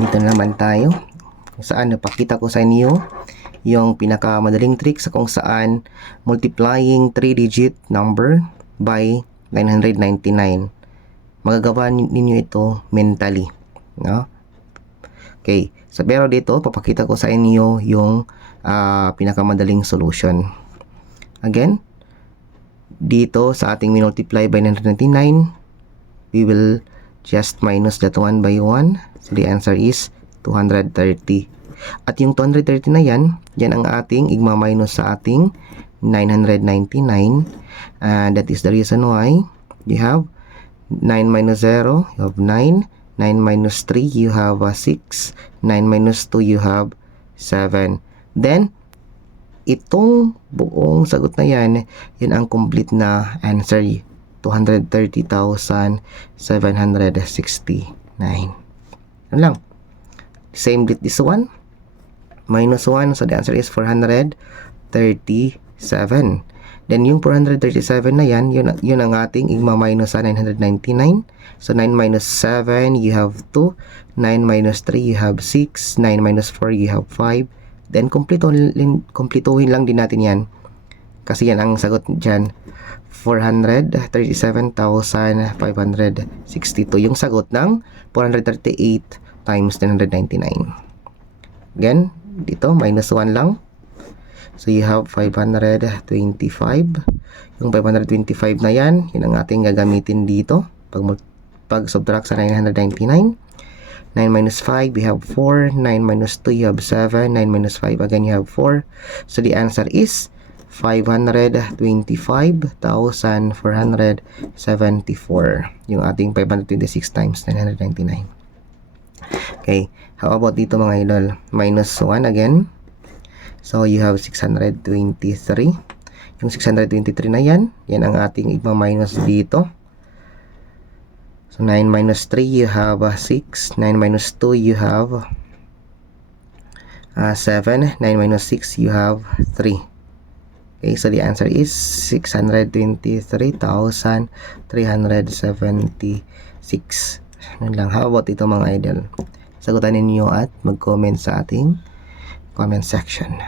Dito na naman tayo kung saan napakita ko sa inyo yung pinakamadaling trick sa kung saan multiplying 3-digit number by 999. Magagawa ninyo ito mentally, no? Okay, so pero dito papakita ko sa inyo yung pinakamadaling solution. Again, dito sa ating multiply by 999, we will just minus that 1 by 1. So the answer is 230. At yung 230 na yan ang ating igma-minus sa ating 999. And that is the reason why you have 9 minus 0, you have 9. 9 minus 3, you have 6. 9 minus 2, you have 7. Then, itong buong sagot na yan ang complete na answer. 230,769. Yan lang. Same with this one. Minus 1, so the answer is 437. Then yung 437 na yan, yun ang ating igma-minus sa 999. So 9 minus 7, you have 2. 9 minus 3, you have 6. 9 minus 4, you have 5. Then kumpletuhin lang din natin yan. Kasi yan ang sagot dyan. 437,562 yung sagot ng 438 times 999. Again, dito minus 1 lang. So you have 525. Yung 525 na yan ang ating gagamitin dito pag subtract sa 999. 9 minus 5, we have 4. 9 minus 2, you have 7. 9 minus 5, again you have 4. So the answer is 525,474. Yung ating 526 times 999. Okay, how about dito mga idol? Minus 1 again. So you have 623. Yung 623 na yan ang ating igma-minus dito. So 9 minus 3, you have 6. 9 minus 2, you have 7. 9 minus 6, you have 3. Okay, so the answer is 623,376. Yun lang. How about ito mga idol? Sagutan ninyo at mag-comment sa ating comment section.